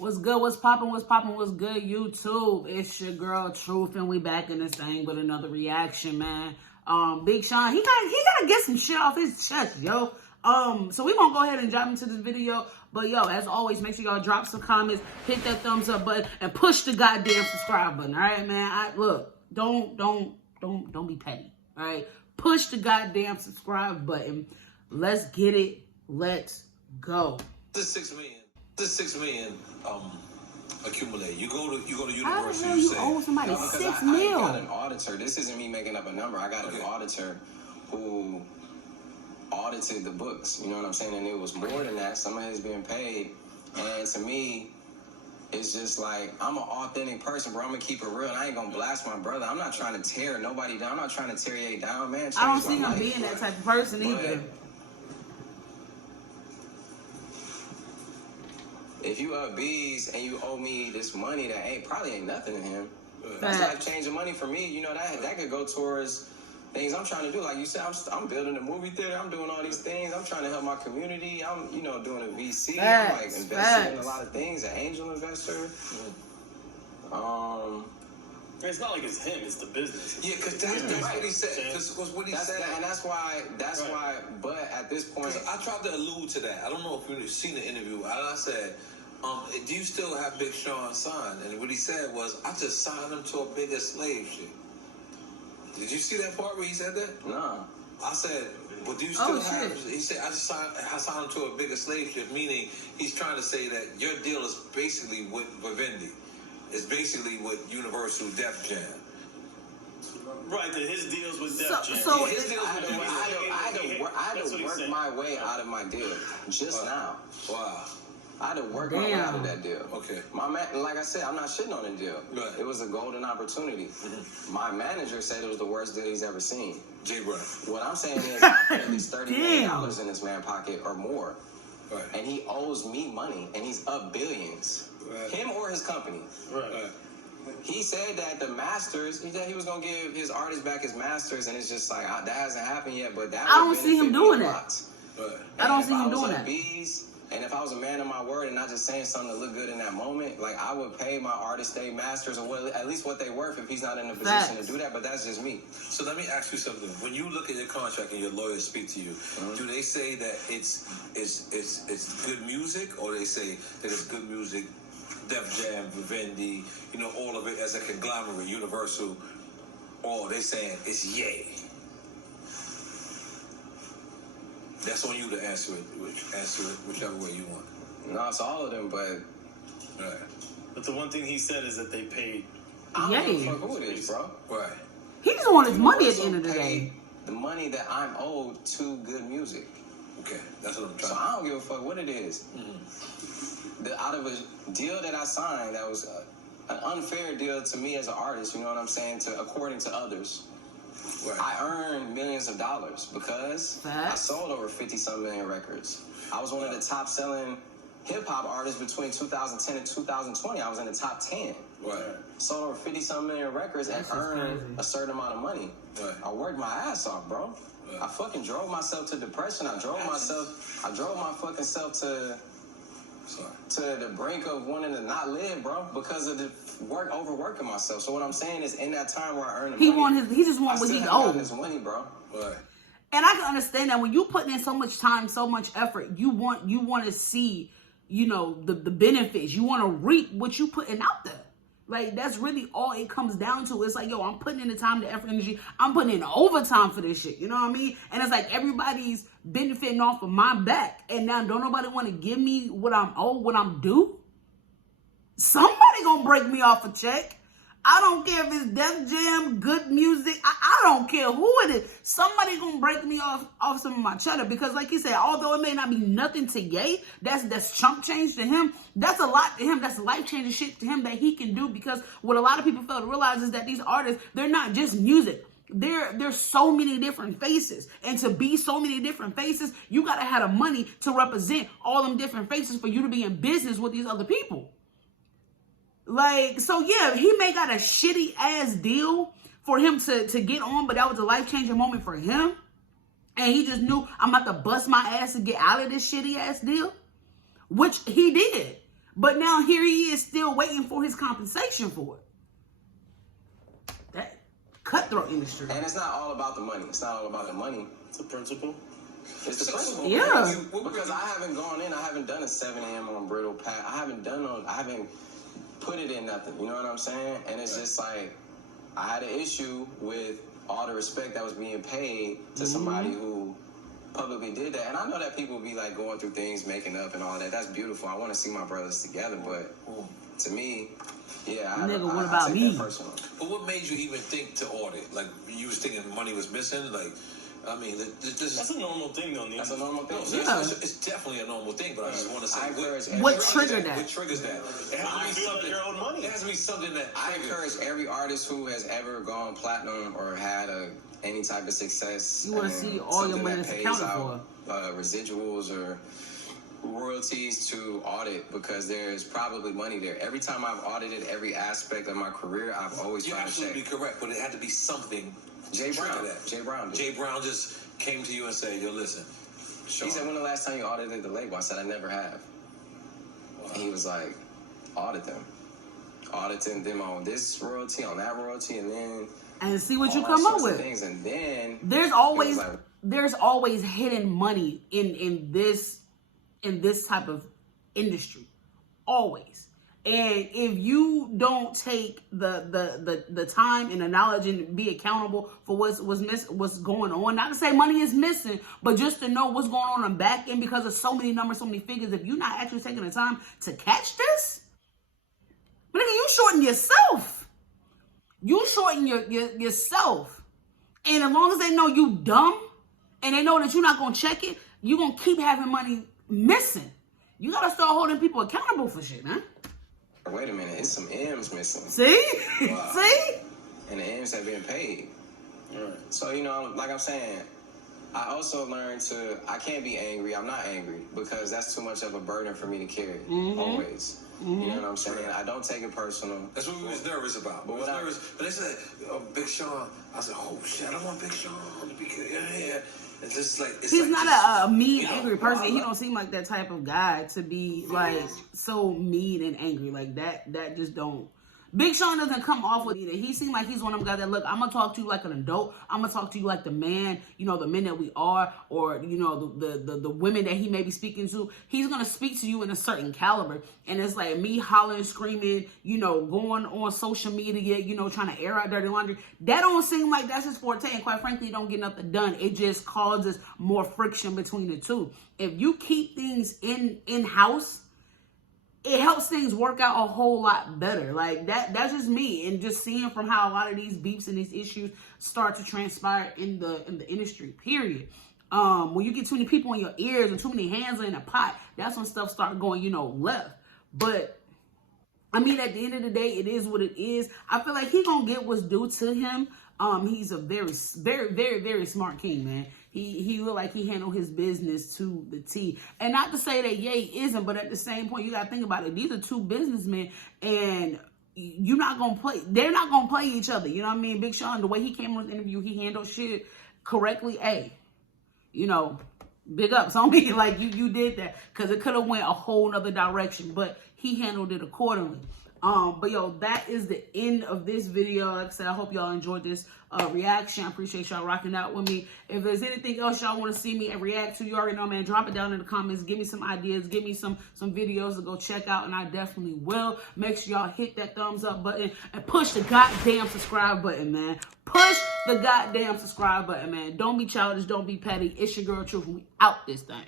What's good? What's poppin'? What's poppin'? What's good, YouTube? It's your girl Truth, and we back in this thing with another reaction, man. Big Sean, he gotta get some shit off his chest, yo. So we gonna go ahead and jump into this video. But yo, as always, make sure y'all drop some comments, hit that thumbs up button, and push the goddamn subscribe button. All right, man. Look, don't be petty. All right, push the goddamn subscribe button. Let's get it. Let's go. This 6 million. This 6 million accumulate. You go to university. How the hell you owe somebody $6 million? I got an auditor. This isn't me making up a number. I got an auditor who audited the books. You know what I'm saying? And it was more than that. Some of it is being paid. And to me, it's just like, I'm an authentic person, bro. I'm going to keep it real. And I ain't going to blast my brother. I'm not trying to tear nobody down. I'm not trying to tear you down, man. I don't see him being that type of person either. If you up B's and you owe me this money that probably ain't nothing to him, that's life-changing money for me. You know, that could go towards things I'm trying to do. Like you said, I'm building a movie theater. I'm doing all these things. I'm trying to help my community. I'm, doing a VC. I'm like investing in a lot of things. An angel investor. It's not like it's him, it's the business. Yeah, because that's what he said. Because what he said. And that's why, but at this point. I tried to allude to that. I don't know if you've seen the interview. I said, do you still have Big Sean signed? And what he said was, I just signed him to a bigger slave ship. Did you see that part where he said that? No. I said, well, do you still have... He said, I signed him to a bigger slave ship, meaning he's trying to say that your deal is basically with Vivendi. It's basically with Universal Def Jam. Right, that his deals with Def Jam. So his deals I had to work my way out of my deal just now. Wow. I had to work my way out of that deal. Okay. My man, like I said, I'm not shitting on the deal. Right. It was a golden opportunity. My manager said it was the worst deal he's ever seen. J. Brown. What I'm saying is, I put at least $30 million in this man's pocket or more. Right. And he owes me money, and he's up billions. Right. Him or his company. Right. He said that the masters, he said he was going to give his artists back his masters, and it's just like, that hasn't happened yet, but that I don't see him doing that. I don't see him doing that. And if I was a man of my word and not just saying something to look good in that moment, like, I would pay my artists their masters or at least what they worth if he's not in a position to do that, but that's just me. So let me ask you something. When you look at your contract and your lawyers speak to you, do they say that it's good music, or they say that it's good music, Def Jam, Vivendi, all of it as a conglomerate, Universal, or they saying it's yay? That's on you to answer it whichever way you want. No, it's all of them, but... Right. But the one thing he said is that they paid... I don't give a fuck who it is, bro. Right. He just wants his money at the end of the day. The money that I'm owed to good music. Okay, that's what I'm trying. So I don't give a fuck what it is. Out of a deal that I signed, that was an unfair deal to me as an artist, you know what I'm saying, according to others. Right. I earned millions of dollars because I sold over 50-some million records. I was one of the top-selling hip-hop artists between 2010 and 2020. I was in the top 10. Right. Sold over 50-some million records and earned a certain amount of money. Right. I worked my ass off, bro. Right. I fucking drove myself to depression. I drove my fucking self to the brink of wanting to not live, bro, because of the overworking myself. So what I'm saying is, in that time where I earned the money, he just wants what he owes. His money, bro. Right. And I can understand that when you put in so much time, so much effort, you want to see, the benefits. You want to reap what you putting out there. Like, that's really all it comes down to. It's like, yo, I'm putting in the time, the effort, energy. I'm putting in overtime for this shit. You know what I mean? And it's like everybody's benefiting off of my back. And now don't nobody want to give me what I'm owed, what I'm due? Somebody gonna break me off a check. I don't care if it's Def Jam, good music. I don't care who it is. Somebody gonna break me off some of my cheddar, because like you said, although it may not be nothing to Ye, that's chump change to him. That's a lot to him. That's life-changing shit to him that he can do, because what a lot of people fail to realize is that these artists, they're not just music. There's so many different faces. And to be so many different faces, you gotta have the money to represent all them different faces for you to be in business with these other people. Like, so yeah, he may got a shitty ass deal for him to get on, but that was a life-changing moment for him. And he just knew, I'm about to bust my ass to get out of this shitty ass deal, which he did. But now here he is still waiting for his compensation for it. That cutthroat industry. And it's not all about the money. It's not all about the money. It's a principle. It's the principle. Yeah. Because I haven't gone in. I haven't done a 7 a.m. on brittle pack. I haven't put it in nothing. You know what I'm saying? And it's just like, I had an issue with all the respect that was being paid to somebody who publicly did that. And I know that people be like going through things, making up and all that. That's beautiful. I want to see my brothers together. But to me, yeah, I take that personal. But what made you even think to audit? Like, you was thinking money was missing? Like, I mean, that's a normal thing, though, Neil. That's a normal thing. No, Yeah. it's definitely a normal thing, but I just want to say, what triggered that? What triggers that? It has to be something. Your own money. It has to be something that I encourage every artist who has ever gone platinum or had any type of success. You want to see all your money that's accounted for. Residuals or royalties to audit, because there's probably money there. Every time I've audited every aspect of my career, I've always You're found a check. absolutely correct, but it had to be something. Jay Brown. That. Jay Brown just came to you and said, "Yo, listen." He said, "When the last time you audited the label?" I said, "I never have." Wow. And he was like, "Audit them, auditing them on this royalty, on that royalty, and then see what you come up with." Things. And then there's always hidden money in this type of industry, always. And if you don't take the time and the knowledge and be accountable for what's going on, not to say money is missing, but just to know what's going on the back end, because of so many numbers, so many figures, if you're not actually taking the time to catch this, but nigga, you shorten yourself. You shorten yourself. And as long as they know you dumb and they know that you're not going to check it, you're going to keep having money missing. You got to start holding people accountable for shit, man. Wait a minute, it's some M's missing. See? Wow. See? And the M's have been paid. Right. So, like I'm saying, I also learned I can't be angry. I'm not angry, because that's too much of a burden for me to carry, always. You know what I'm saying? I don't take it personal. That's what we was nervous about. But they said, Big Sean. I said, oh shit, I don't want Big Sean to be good. Yeah. It's just like he's not a mean, angry person. He don't seem like that type of guy to be like so mean and angry like that. That just don't. Big Sean doesn't come off with either. He seems like he's one of them guys that, look, I'm going to talk to you like an adult. I'm going to talk to you like the man, the men that we are, or, the women that he may be speaking to. He's going to speak to you in a certain caliber. And it's like me hollering, screaming, going on social media, trying to air out dirty laundry. That don't seem like that's his forte. And quite frankly, don't get nothing done. It just causes more friction between the two. If you keep things in-house, it helps things work out a whole lot better. Like that's just me, and just seeing from how a lot of these beefs and these issues start to transpire in the industry, period. When you get too many people in your ears and too many hands in a pot, that's when stuff start going, left. But I mean, at the end of the day, it is what it is. I feel like he gonna get what's due to him. He's a very, very, very, very smart king, man. He look like he handled his business to the T. And not to say that Ye isn't, but at the same point, you got to think about it. These are two businessmen, and you're not going to play. They're not going to play each other. You know what I mean? Big Sean, the way he came on the interview, he handled shit correctly. Big ups on me. Like, you did that, because it could have went a whole nother direction, but he handled it accordingly. But yo, that is the end of this video. Like I said, I hope y'all enjoyed this reaction. I appreciate y'all rocking out with me. If there's anything else y'all want to see me and react to, you already know, man, drop it down in the comments. Give me some ideas. Give me some videos to go check out, and I definitely will. Make sure y'all hit that thumbs up button and push the goddamn subscribe button, man. Push the goddamn subscribe button, man. Don't be childish. Don't be petty. It's your girl Truth. We out this thing.